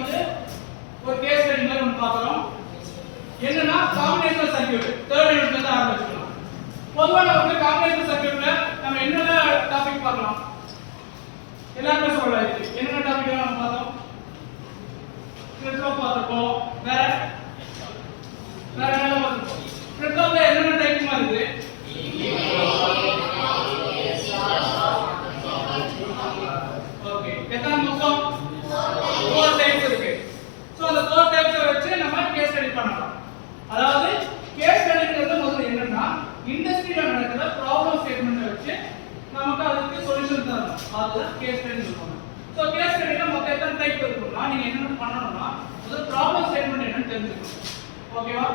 வந்து ஒரு case study மாதிரி ஒன்று பார்க்குறோம். என்னன்னா காம்பினேஷனல் சர்க்யூட் தேர்ட் யூனிட்ல இருந்து ஆரம்பிச்சுக்கலாம். பொதுவாக நம்ம காம்பினேஷனல் சர்க்யூட்ல நம்ம என்னென்ன டாபிக் பார்க்கலாம்? எல்லாருமே சொல்லலாம். என்னென்ன டாபிக் நம்ம பார்த்தோம்? ஃபிளிப் பார்த்துருக்கோம். வேற என்ன பார்த்துருக்கோம்? ஃபிளிப்ல என்னென்ன டைப்மா இருக்கு? ஓகே, எத்தனை மொத்தம் 4 டைப்ஸ் இருக்கு. சோ அந்த 4 டைப்ஸ் வச்சு நம்ம கேஸ் ஸ்டடி பண்ணலாம். அதாவது கேஸ் ஸ்டடிங்கிறது முதல்ல என்னன்னா இண்டஸ்ட்ரியில நடக்கிற ப்ராப்ளம் ஸ்டேட்மென்ட் வச்சு நமக்கு அதுக்கு சொல்யூஷன் தரணும். அதுதான் கேஸ் ஸ்டடி சொல்லுவாங்க. சோ கேஸ் ஸ்டடில மொத்தம் எத்தனை டைப் இருக்குன்னா நீங்க என்ன பண்ணணும்னா முதல்ல ப்ராப்ளம் ஸ்டேட்மென்ட் என்னன்னு தெரிஞ்சுக்கணும். ஓகேவா?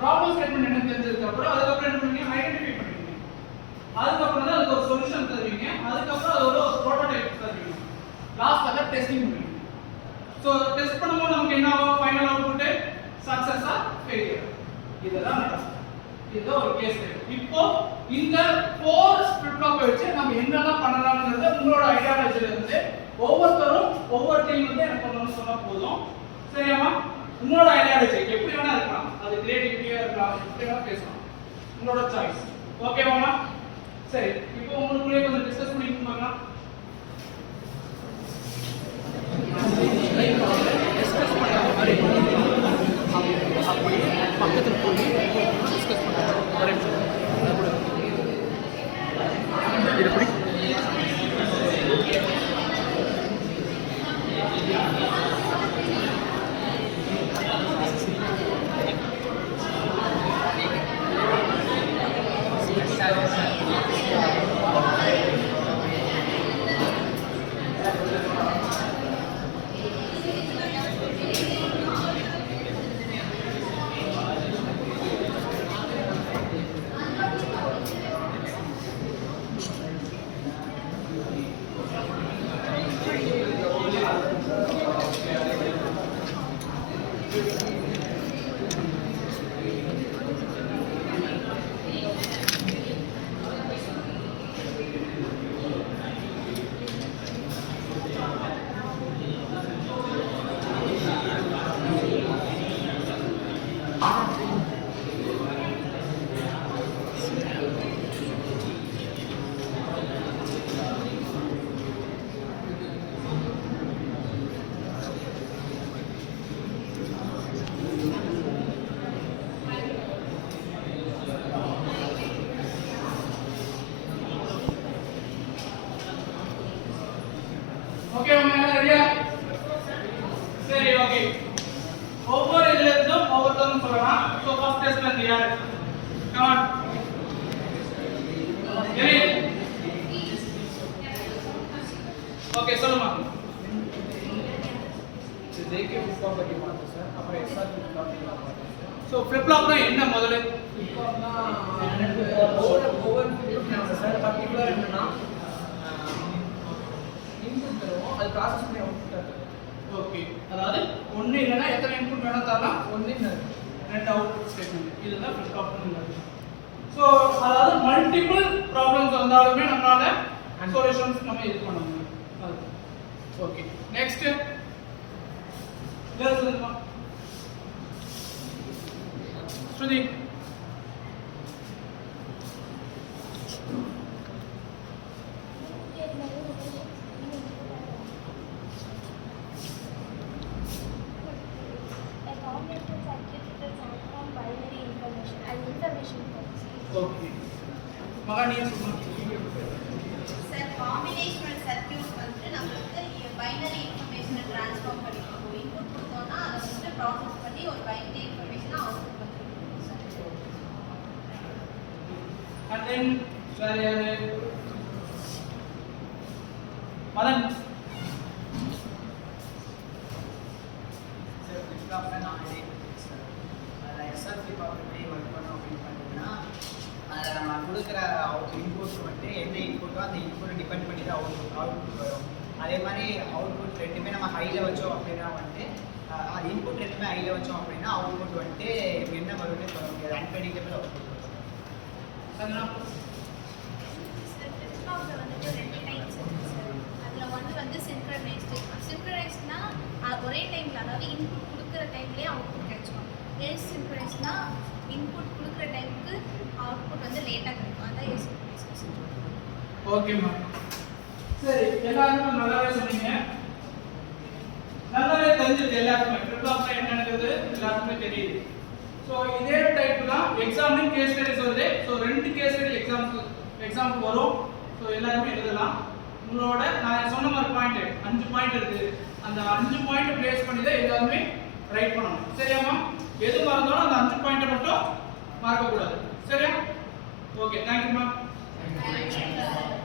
ப்ராப்ளம் ஸ்டேட்மென்ட் என்னன்னு தெரிஞ்சதுக்கு அப்புறம் அதுக்கப்புறம் என்ன பண்ணுவீங்க? ஐடென்டிஃபை பண்ணுவீங்க. அதுக்கப்புறம் தான் அதுக்கு ஒரு சொல்யூஷன் தருவீங்க. அதுக்கப்புறம் அதோட ஒரு புரோட்டோடைப் தருவீங்க. லாஸ்ட் அத டெஸ்டிங் பண்ணுவீங்க. சோ டெஸ்ட் பண்ணும்போது நமக்கு என்ன ஆகும்? Final output success or failure. இதெல்லாம் நடக்கும். இதுதான் ஒரு கேஸ் ஸ்டடி. இப்போ இந்த 4 ஃபிளிப் ஃப்ளாப் வச்சு நம்ம என்னெல்லாம் பண்ணலாம்ங்கறத உங்களோட ஐடியாலஜில இருந்து ஒவ்வொருத்தரும் ஒவ்வொரு டீம் வந்து எனக்கு ஒன்னு சொன்னா போதும். சரியாமா? உங்களோட ஐடியாலஜி எப்படி வேணா இருக்கலாம். அது கிரியேட்டிவிட்டியா இருக்கலாம், எப்படி வேணா பேசலாம். உங்களோட சாய்ஸ். ஓகேவாமா? சரி, இப்போ உங்களுக்குள்ளே கொஞ்சம் டிஸ்கஸ் பண்ணிட்டு பார்க்கலாம். டிஸ்கஸ் பண்ண மாதிரி பக்கத்துல போய் டிஸ்கஸ் பண்ணலாம். ஒரே நிமிஷம். இது எப்படி? ஓகே, உங்க எல்லாம் ரெடியா? சரி, ஓகே. ஒவ்வொரு இதுல இருந்தும் ஒவ்வொருத்தரும் சொல்லலாம். சோ ஃபர்ஸ்ட் டெஸ்ட்ல இருந்து யாரு? Come on. ரெடி? ஓகே, சொல்லுமா. இது ஜேகே ஃபிளிப் ஃப்ளாப் பத்தி பார்த்தோம் சார். அப்புறம் எஸ்ஆர் ஃபிளிப் ஃப்ளாப் பத்தி பார்த்தோம் சார். சோ ஃபிளிப் ஃப்ளாப்னா என்ன முதல்ல? ஃபிளிப் ஃப்ளாப்னா ஒவ்வொரு ஃபிளிப் ஃப்ளாப் சார் பர்టిక్యులர் என்னன்னா இன்புட் தருவோம், அது ப்ராசஸ் பண்ணி அவுட்புட் தரும். ஓகே, அதாவது ஒண்ணு இல்லனா எத்தனை இன்புட் வேணா தரலாம்? ஒண்ணு இல்ல ரெண்டு அவுட்புட் ஸ்டேட்மென்ட். இதுதான் ஃபிளிப் ஃப்ளாப்ங்கிறது. சோ அதாவது மல்டிபிள் ப்ராப்ளம்ஸ் வந்தாலுமே நம்மளால சொல்யூஷன்ஸ் நம்ம இது பண்ண முடியும். ஓகே, நெக்ஸ்ட் கேர்ள்ஸ் வந்துமா. ஸ்ருதி. ஓகே, மகா நீ சொல்லுங்க. சார், காம்பினேஷனல் சர்க்யூட் வந்து நமக்கு பைனரி இன்ஃபர்மேஷனை ட்ரான்ஸ்ஃபார்ம் பண்ணிக்கணும். இன்புட் கொடுத்தோம்னா அதை வந்து ப்ராசஸ் பண்ணி ஒரு பைனரி இன்ஃபர்மேஷனை அவுட்புட் பண்ணிக்கணும் சார். அண்ட் தென் வேற யாரு? மதன். சார், ஃபிளிப் ஃப்ளாப்ல நான் இதே சார். அதில் எஸ்ஆர் ஃபிளிப் ஃப்ளாப் எப்படி ஒர்க் பண்ணோம் அப்படின்னு பார்த்தீங்கன்னா, அதில் நம்ம கொடுக்குற இன்புட் வந்து என்ன இன்புட்டோ அந்த இன்புட்டை டிபெண்ட் பண்ணி தான் அவுட்புட் வரும். அதே மாதிரி அவுட்புட் ரெண்டுமே நம்ம ஹையில் வச்சோம் அப்படின்னா வந்துட்டு அது இன்புட் ரெண்டுமே ஹையில் வச்சோம் அப்படின்னா அவுட்புட் வந்துட்டு என்ன வரும்னு சொல்ல முடியாது, அன்பிரடிக்டபிள் அவுட்புட் வரும். அதெல்லாம் சார், ஃபிளிப் ஃப்ளாப்ல வந்துட்டு 2 டைப்ஸ் இருக்கு சார். அதில் ஒன்று வந்து சின்க்ரனைஸ்டு. சின்க்ரனைஸ்ட்னா ஒரே டைமில் இன்புட் கொடுக்குற டைமுக்கு அவுட்புட் வந்து லேட்டாக கிடைக்கும். அதான் எஸ்ஓபி டிஸ்கஷன். ஓகேம்மா. சரி, எல்லாருமே நல்லாவே சொன்னீங்க. நல்லாவே தெரிஞ்சது எல்லாருமே. ஃபிளிப் ஃப்ளாப்னா என்னன்றது எல்லாருக்குமே தெரியுது. ஸோ இதே டைப் தான் எக்ஸாம்லையும் கேஸ் ஸ்டடிஸ் வருது. ஸோ 2 கேஸ் ஸ்டடி எக்ஸாம்க்கு வரும். ஸோ எல்லாருமே எழுதலாம். உங்களோட நான் சொன்ன மாதிரி பாயிண்ட் 5 பாயிண்ட் இருக்கு. அந்த 5 பாயிண்ட் பிளேஸ் பண்ணி தான் எல்லாருமே ரைட் பண்ணணும். சரியாம்மா? எது மறந்தாலும் அந்த 5 பாயிண்ட்டை மட்டும் மறக்க கூடாது. சரியா? Okay, thank you ma'am. Thank you.